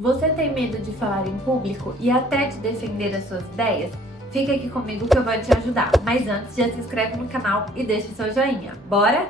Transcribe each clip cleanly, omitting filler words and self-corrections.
Você tem medo de falar em público e até de defender as suas ideias? Fica aqui comigo que eu vou te ajudar. Mas antes, já se inscreve no canal e deixa o seu joinha. Bora?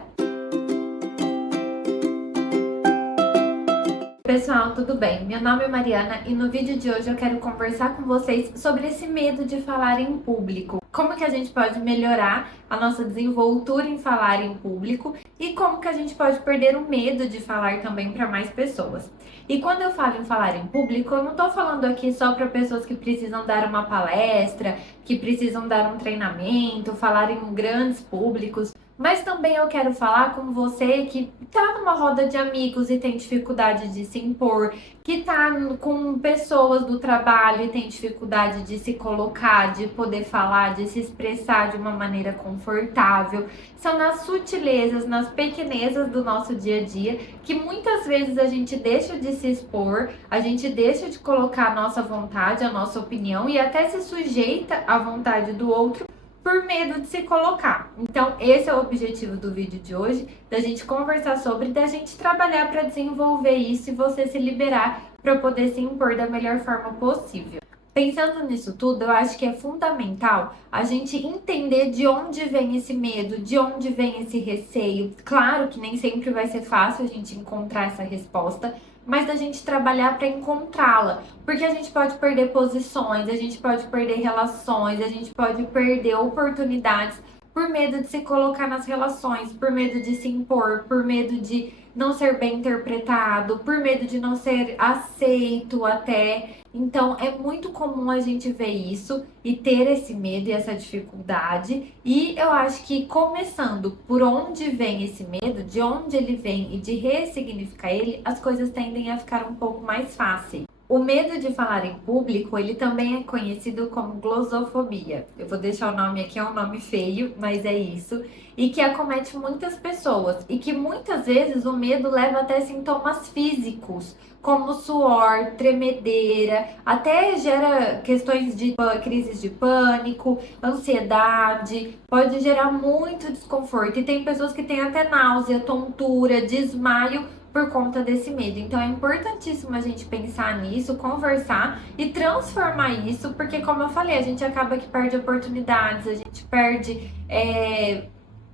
Pessoal, tudo bem? Meu nome é Mariana e no vídeo de hoje eu quero conversar com vocês sobre esse medo de falar em público. Como que a gente pode melhorar a nossa desenvoltura em falar em público e como que a gente pode perder o medo de falar também para mais pessoas. E quando eu falo em falar em público, eu não estou falando aqui só para pessoas que precisam dar uma palestra, que precisam dar um treinamento, falar em grandes públicos. Mas também eu quero falar com você que tá numa roda de amigos e tem dificuldade de se impor, que tá com pessoas do trabalho e tem dificuldade de se colocar, de poder falar, de se expressar de uma maneira confortável. São nas sutilezas, nas pequenezas do nosso dia a dia que muitas vezes a gente deixa de se expor, a gente deixa de colocar a nossa vontade, a nossa opinião e até se sujeita à vontade do outro por medo de se colocar. Então, esse é o objetivo do vídeo de hoje, da gente conversar sobre, da gente trabalhar para desenvolver isso e você se liberar para poder se impor da melhor forma possível. Pensando nisso tudo, eu acho que é fundamental a gente entender de onde vem esse medo, de onde vem esse receio. Claro que nem sempre vai ser fácil a gente encontrar essa resposta, mas da gente trabalhar para encontrá-la, porque a gente pode perder posições, a gente pode perder relações, a gente pode perder oportunidades por medo de se colocar nas relações, por medo de se impor, por medo de não ser bem interpretado, por medo de não ser aceito até. Então é muito comum a gente ver isso e ter esse medo e essa dificuldade. E eu acho que começando por onde vem esse medo, de onde ele vem e de ressignificar ele, as coisas tendem a ficar um pouco mais fáceis. O medo de falar em público, ele também é conhecido como glosofobia. Eu vou deixar o nome aqui, é um nome feio, mas é isso. E que acomete muitas pessoas. E que muitas vezes o medo leva até sintomas físicos, como suor, tremedeira, até gera questões de crises de pânico, ansiedade, pode gerar muito desconforto. E tem pessoas que têm até náusea, tontura, desmaio, por conta desse medo. Então é importantíssimo a gente pensar nisso, conversar e transformar isso, porque como eu falei, a gente acaba que perde oportunidades, a gente perde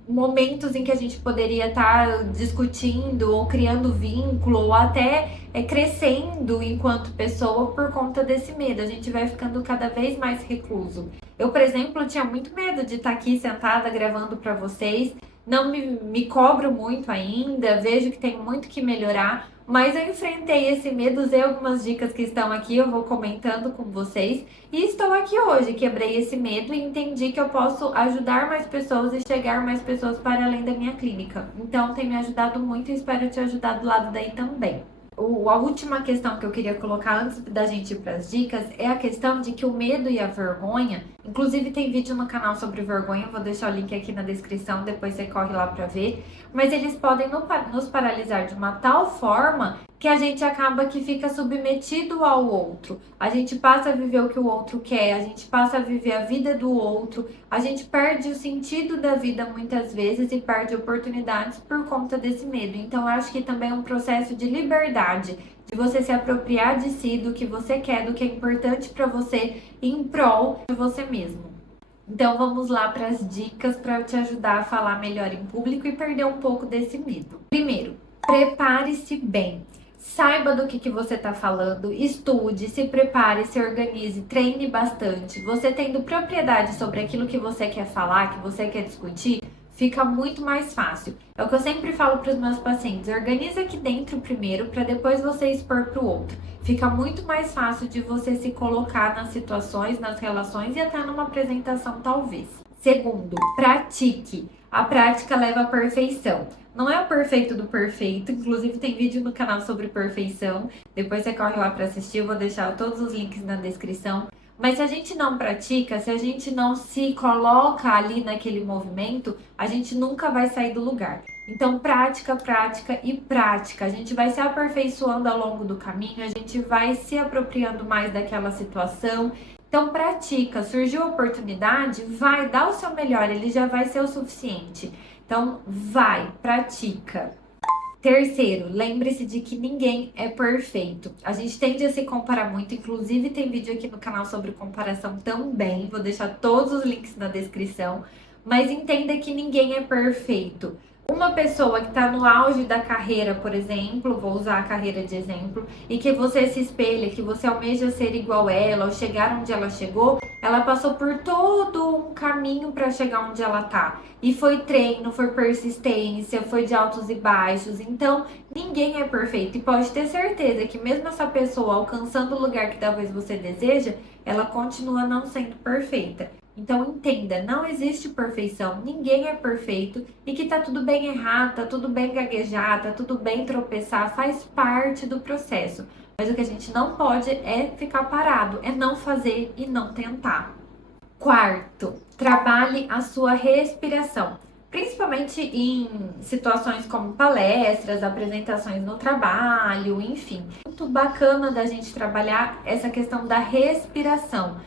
momentos em que a gente poderia estar discutindo ou criando vínculo ou até crescendo enquanto pessoa por conta desse medo. A gente vai ficando cada vez mais recluso. Eu, por exemplo, tinha muito medo de estar aqui sentada gravando para vocês. Não me cobro muito ainda, vejo que tem muito que melhorar, mas eu enfrentei esse medo, usei algumas dicas que estão aqui, eu vou comentando com vocês. E estou aqui hoje, quebrei esse medo e entendi que eu posso ajudar mais pessoas e chegar mais pessoas para além da minha clínica. Então tem me ajudado muito e espero te ajudar do lado daí também. A última questão que eu queria colocar antes da gente ir para as dicas é a questão de que o medo e a vergonha, inclusive tem vídeo no canal sobre vergonha, vou deixar o link aqui na descrição, depois você corre lá para ver, mas eles podem nos paralisar de uma tal forma que a gente acaba que fica submetido ao outro. A gente passa a viver o que o outro quer, a gente passa a viver a vida do outro, a gente perde o sentido da vida muitas vezes e perde oportunidades por conta desse medo. Então, eu acho que também é um processo de liberdade, de você se apropriar de si, do que você quer, do que é importante para você, em prol de você mesmo. Então vamos lá para as dicas para te ajudar a falar melhor em público e perder um pouco desse medo. Primeiro, prepare-se bem. Saiba do que você está falando, estude, se prepare, se organize, treine bastante. Você tendo propriedade sobre aquilo que você quer falar, que você quer discutir, fica muito mais fácil. É o que eu sempre falo para os meus pacientes, organize aqui dentro primeiro para depois você expor para o outro. Fica muito mais fácil de você se colocar nas situações, nas relações e até numa apresentação talvez. Segundo, pratique. A prática leva à perfeição. Não é o perfeito do perfeito, inclusive tem vídeo no canal sobre perfeição. Depois você corre lá para assistir, eu vou deixar todos os links na descrição. Mas se a gente não pratica, se a gente não se coloca ali naquele movimento, a gente nunca vai sair do lugar. Então, prática, prática e prática. A gente vai se aperfeiçoando ao longo do caminho, a gente vai se apropriando mais daquela situação. Então, pratica. Surgiu a oportunidade, vai, dá o seu melhor, ele já vai ser o suficiente. Então, vai, pratica. Terceiro, lembre-se de que ninguém é perfeito. A gente tende a se comparar muito, inclusive tem vídeo aqui no canal sobre comparação também. Vou deixar todos os links na descrição. Mas entenda que ninguém é perfeito. Uma pessoa que está no auge da carreira, por exemplo, vou usar a carreira de exemplo, e que você se espelha, que você almeja ser igual a ela, ou chegar onde ela chegou, ela passou por todo um caminho para chegar onde ela tá. E foi treino, foi persistência, foi de altos e baixos. Então, ninguém é perfeito. E pode ter certeza que mesmo essa pessoa alcançando o lugar que talvez você deseja, ela continua não sendo perfeita. Então entenda, não existe perfeição, ninguém é perfeito e que tá tudo bem errar, tá tudo bem gaguejar, tá tudo bem tropeçar, faz parte do processo. Mas o que a gente não pode é ficar parado, é não fazer e não tentar. Quarto, trabalhe a sua respiração, principalmente em situações como palestras, apresentações no trabalho, enfim. Muito bacana da gente trabalhar essa questão da respiração.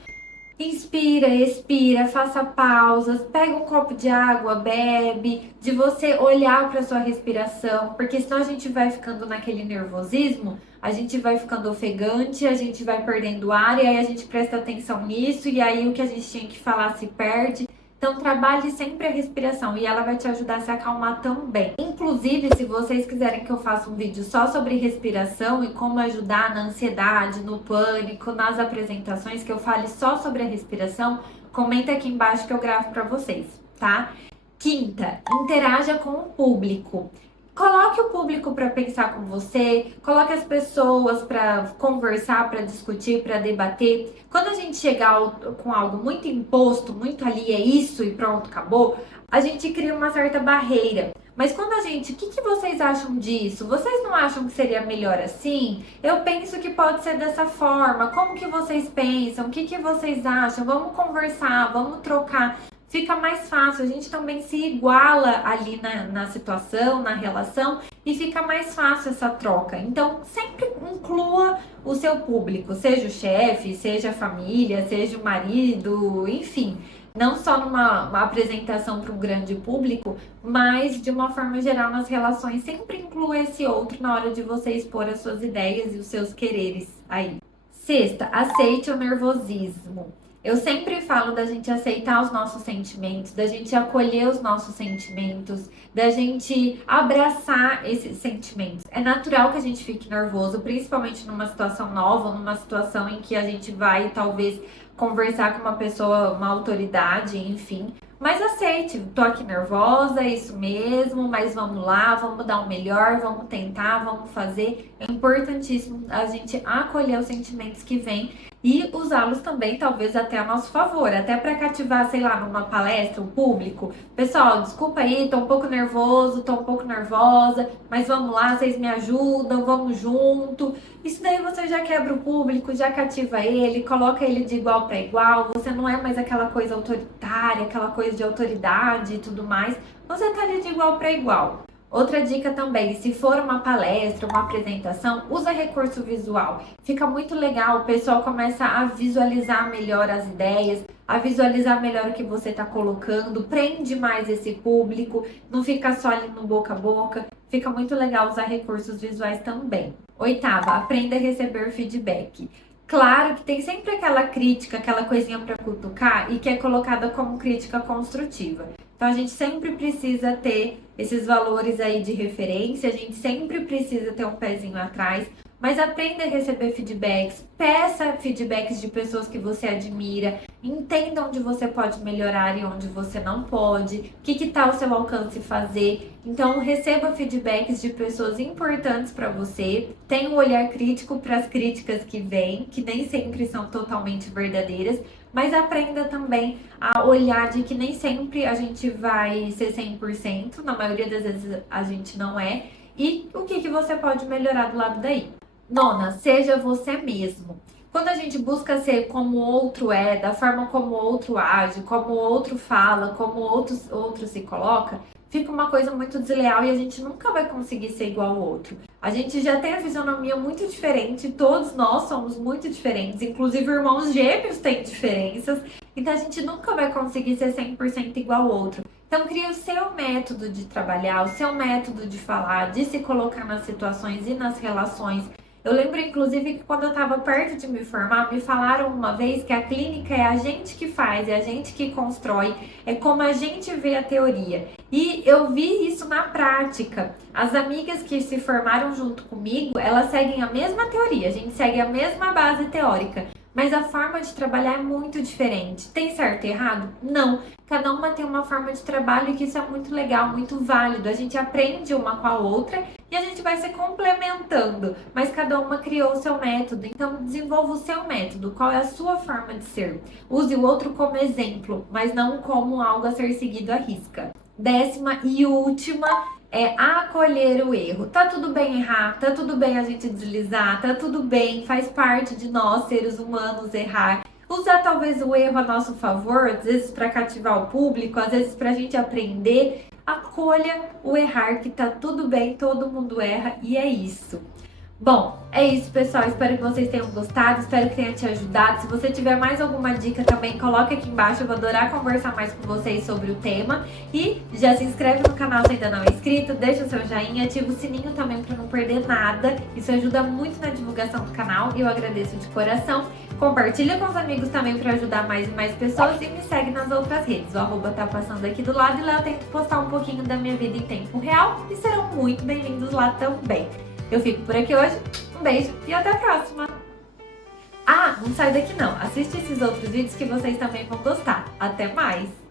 Inspira, expira, faça pausas, pega um copo de água, bebe, de você olhar para sua respiração, porque senão a gente vai ficando naquele nervosismo, a gente vai ficando ofegante, a gente vai perdendo ar e aí a gente presta atenção nisso e aí o que a gente tinha que falar se perde. Então trabalhe sempre a respiração e ela vai te ajudar a se acalmar também. Inclusive, se vocês quiserem que eu faça um vídeo só sobre respiração e como ajudar na ansiedade, no pânico, nas apresentações, que eu fale só sobre a respiração, comenta aqui embaixo que eu gravo para vocês, tá? Quinta, interaja com o público. Coloque o público para pensar com você, coloque as pessoas para conversar, para discutir, para debater. Quando a gente chegar com algo muito imposto, muito ali é isso e pronto, acabou, a gente cria uma certa barreira. Mas quando a gente, o que vocês acham disso? Vocês não acham que seria melhor assim? Eu penso que pode ser dessa forma. Como que vocês pensam? O que vocês acham? Vamos conversar, vamos trocar. Fica mais fácil, a gente também se iguala ali na situação, na relação e fica mais fácil essa troca. Então, sempre inclua o seu público, seja o chefe, seja a família, seja o marido, enfim. Não só numa apresentação para um grande público, mas de uma forma geral nas relações, sempre inclua esse outro na hora de você expor as suas ideias e os seus quereres aí. Sexta, aceite o nervosismo. Eu sempre falo da gente aceitar os nossos sentimentos, da gente acolher os nossos sentimentos, da gente abraçar esses sentimentos. É natural que a gente fique nervoso, principalmente numa situação nova, numa situação em que a gente vai talvez conversar com uma pessoa, uma autoridade, enfim. Mas aceite, tô aqui nervosa, é isso mesmo, mas vamos lá, vamos dar o melhor, vamos tentar, vamos fazer. É importantíssimo a gente acolher os sentimentos que vêm e usá-los também, talvez até a nosso favor, até para cativar, sei lá, numa palestra, o público. Pessoal, desculpa aí, tô um pouco nervoso, tô um pouco nervosa, mas vamos lá, vocês me ajudam, vamos junto. Isso daí você já quebra o público, já cativa ele, coloca ele de igual para igual. Você não é mais aquela coisa autoritária, aquela coisa de autoridade e tudo mais. Você tá ali de igual para igual. Outra dica também, se for uma palestra, uma apresentação, usa recurso visual. Fica muito legal, o pessoal começa a visualizar melhor as ideias, a visualizar melhor o que você está colocando, prende mais esse público, não fica só ali no boca a boca. Fica muito legal usar recursos visuais também. Oitava, aprenda a receber feedback. Claro que tem sempre aquela crítica, aquela coisinha para cutucar e que é colocada como crítica construtiva. Então a gente sempre precisa ter esses valores aí de referência, a gente sempre precisa ter um pezinho atrás, mas aprenda a receber feedbacks, peça feedbacks de pessoas que você admira, entenda onde você pode melhorar e onde você não pode, o que está ao seu alcance fazer. Então receba feedbacks de pessoas importantes para você, tenha um olhar crítico para as críticas que vêm, que nem sempre são totalmente verdadeiras, mas aprenda também a olhar de que nem sempre a gente vai ser 100%, na maioria das vezes a gente não é, e o que você pode melhorar do lado daí. Nona, seja você mesmo. Quando a gente busca ser como o outro é, da forma como o outro age, como o outro fala, como o outro se coloca, fica uma coisa muito desleal e a gente nunca vai conseguir ser igual ao outro. A gente já tem a fisionomia muito diferente, todos nós somos muito diferentes, inclusive irmãos gêmeos têm diferenças, então a gente nunca vai conseguir ser 100% igual ao outro. Então, crie o seu método de trabalhar, o seu método de falar, de se colocar nas situações e nas relações. Eu lembro, inclusive, que quando eu estava perto de me formar, me falaram uma vez que a clínica é a gente que faz, é a gente que constrói, é como a gente vê a teoria. E eu vi isso na prática. As amigas que se formaram junto comigo, elas seguem a mesma teoria, a gente segue a mesma base teórica. Mas a forma de trabalhar é muito diferente. Tem certo e errado? Não. Cada uma tem uma forma de trabalho e que isso é muito legal, muito válido. A gente aprende uma com a outra e a gente vai se complementando, mas cada uma criou o seu método. Então, desenvolva o seu método. Qual é a sua forma de ser? Use o outro como exemplo, mas não como algo a ser seguido à risca. 10ª e última é acolher o erro. Tá tudo bem errar, tá tudo bem a gente deslizar, tá tudo bem, faz parte de nós, seres humanos, errar. Usar talvez o erro a nosso favor, às vezes para cativar o público, às vezes para a gente aprender. Acolha o errar, que tá tudo bem, todo mundo erra e é isso. Bom, é isso, pessoal. Espero que vocês tenham gostado, espero que tenha te ajudado. Se você tiver mais alguma dica também, coloque aqui embaixo. Eu vou adorar conversar mais com vocês sobre o tema. E já se inscreve no canal se ainda não é inscrito, deixa o seu joinha, ativa o sininho também para não perder nada. Isso ajuda muito na divulgação do canal e eu agradeço de coração. Compartilha com os amigos também para ajudar mais e mais pessoas e me segue nas outras redes. O arroba tá passando aqui do lado e lá eu tento postar um pouquinho da minha vida em tempo real e serão muito bem-vindos lá também. Eu fico por aqui hoje, um beijo e até a próxima! Ah, não sai daqui não, assiste esses outros vídeos que vocês também vão gostar. Até mais!